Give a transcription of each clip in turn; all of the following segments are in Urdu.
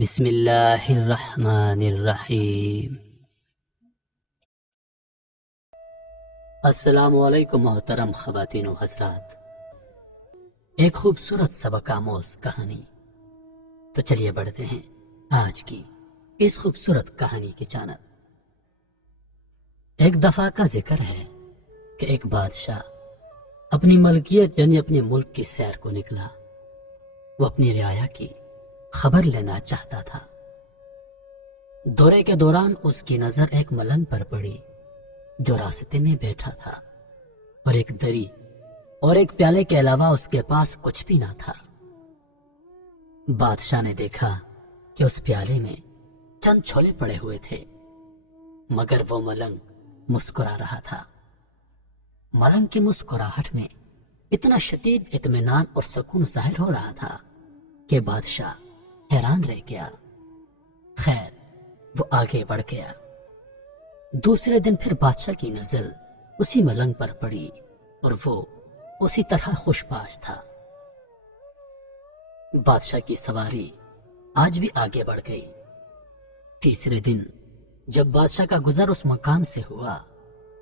بسم اللہ الرحمن الرحیم۔ السلام علیکم محترم خواتین و حضرات، ایک خوبصورت سبق آموز کہانی۔ تو چلیے بڑھتے ہیں آج کی اس خوبصورت کہانی کی جانب۔ ایک دفعہ کا ذکر ہے کہ ایک بادشاہ اپنی ملکیت یعنی اپنے ملک کی سیر کو نکلا۔ وہ اپنی رعایا کی خبر لینا چاہتا تھا۔ دورے کے دوران اس کی نظر ایک ملنگ پر پڑی جو راستے میں بیٹھا تھا، اور ایک دری اور ایک پیالے کے علاوہ اس کے پاس کچھ بھی نہ تھا۔ بادشاہ نے دیکھا کہ اس پیالے میں چند چھولے پڑے ہوئے تھے، مگر وہ ملنگ مسکرا رہا تھا۔ ملنگ کی مسکراہٹ میں اتنا شدید اطمینان اور سکون ظاہر ہو رہا تھا کہ بادشاہ حیران رہ گیا۔ خیر، وہ آگے بڑھ گیا۔ دوسرے دن پھر بادشاہ کی نظر اسی ملنگ پر پڑی اور وہ اسی طرح خوش باش تھا۔ بادشاہ کی سواری آج بھی آگے بڑھ گئی۔ تیسرے دن جب بادشاہ کا گزر اس مقام سے ہوا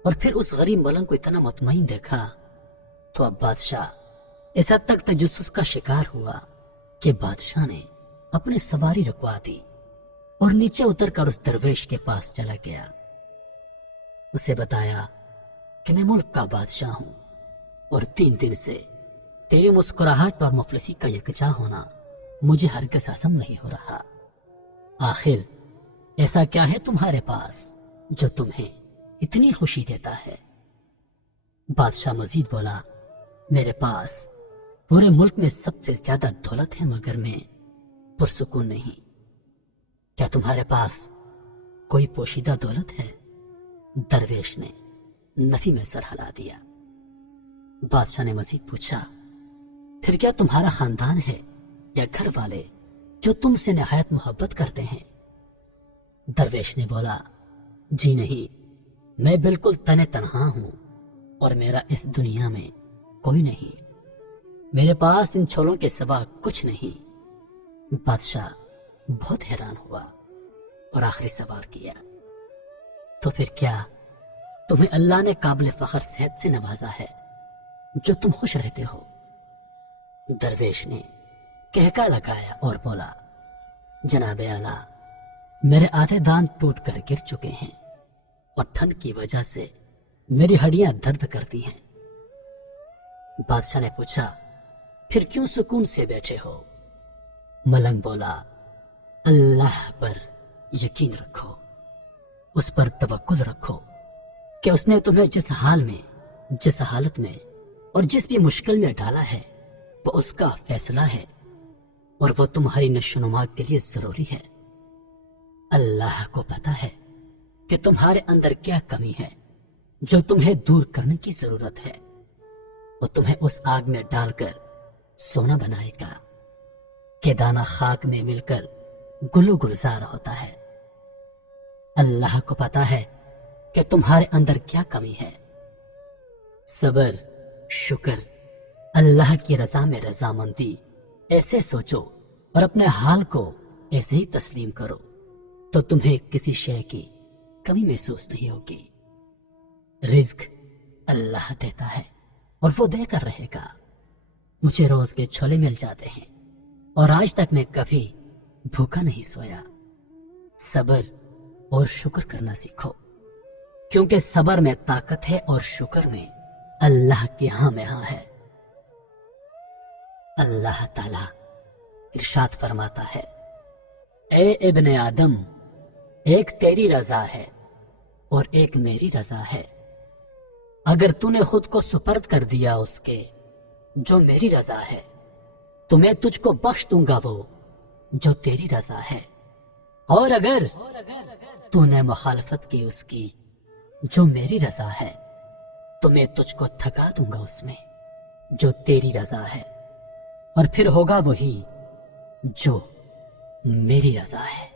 اور پھر اس غریب ملنگ کو اتنا مطمئن دیکھا، تو اب بادشاہ اس حد تک تجسس کا شکار ہوا کہ بادشاہ نے اپنی سواری رکوا دی اور نیچے اتر کر اس درویش کے پاس چلا گیا۔ اسے بتایا کہ میں ملک کا بادشاہ ہوں اور 3 دن سے تیری مسکراہٹ اور مفلسی کا یکجا ہونا مجھے ہرگز ہضم نہیں ہو رہا۔ آخر ایسا کیا ہے تمہارے پاس جو تمہیں اتنی خوشی دیتا ہے؟ بادشاہ مزید بولا، میرے پاس پورے ملک میں سب سے زیادہ دولت ہے، مگر میں پرسکون نہیں۔ کیا تمہارے پاس کوئی پوشیدہ دولت ہے؟ درویش نے نفی میں سر ہلا دیا۔ بادشاہ نے مزید پوچھا، پھر کیا تمہارا خاندان ہے یا گھر والے جو تم سے نہایت محبت کرتے ہیں؟ درویش نے بولا، جی نہیں، میں بالکل تنہا ہوں اور میرا اس دنیا میں کوئی نہیں۔ میرے پاس ان چھولوں کے سوا کچھ نہیں۔ بادشاہ بہت حیران ہوا اور آخری سوال کیا، تو پھر کیا تمہیں اللہ نے قابل فخر صحت سے نوازا ہے جو تم خوش رہتے ہو؟ درویش نے کہکا لگایا اور بولا، جناب اعلیٰ، میرے آدھے دانت ٹوٹ کر گر چکے ہیں اور ٹھنڈ کی وجہ سے میری ہڈیاں درد کرتی ہیں۔ بادشاہ نے پوچھا، پھر کیوں سکون سے بیٹھے ہو؟ ملنگ بولا، اللہ پر یقین رکھو، اس پر توکل رکھو کہ اس نے تمہیں جس حال میں، جس حالت میں اور جس بھی مشکل میں ڈالا ہے وہ اس کا فیصلہ ہے، اور وہ تمہاری نشو و نما کے لیے ضروری ہے۔ اللہ کو پتا ہے کہ تمہارے اندر کیا کمی ہے جو تمہیں دور کرنے کی ضرورت ہے۔ وہ تمہیں اس آگ میں ڈال کر سونا بنائے گا کہ دانہ خاک میں مل کر گلو گلزار ہوتا ہے۔ اللہ کو پتا ہے کہ تمہارے اندر کیا کمی ہے۔ صبر، شکر، اللہ کی رضا میں رضامندی، ایسے سوچو اور اپنے حال کو ایسے ہی تسلیم کرو تو تمہیں کسی شے کی کمی محسوس نہیں ہوگی۔ رزق اللہ دیتا ہے اور وہ دے کر رہے گا۔ مجھے روز کے چھولے مل جاتے ہیں اور آج تک میں کبھی بھوکا نہیں سویا۔ صبر اور شکر کرنا سیکھو، کیونکہ صبر میں طاقت ہے اور شکر میں اللہ کی ہاں میں ہاں ہے۔ اللہ تعالی ارشاد فرماتا ہے، اے ابن آدم، ایک تیری رضا ہے اور ایک میری رضا ہے۔ اگر تو نے خود کو سپرد کر دیا اس کے جو میری رضا ہے تو میں تجھ کو بخش دوں گا وہ جو تیری رضا ہے، اور اگر تو نے مخالفت کی اس کی جو میری رضا ہے تو میں تجھ کو تھکا دوں گا اس میں جو تیری رضا ہے، اور پھر ہوگا وہی جو میری رضا ہے۔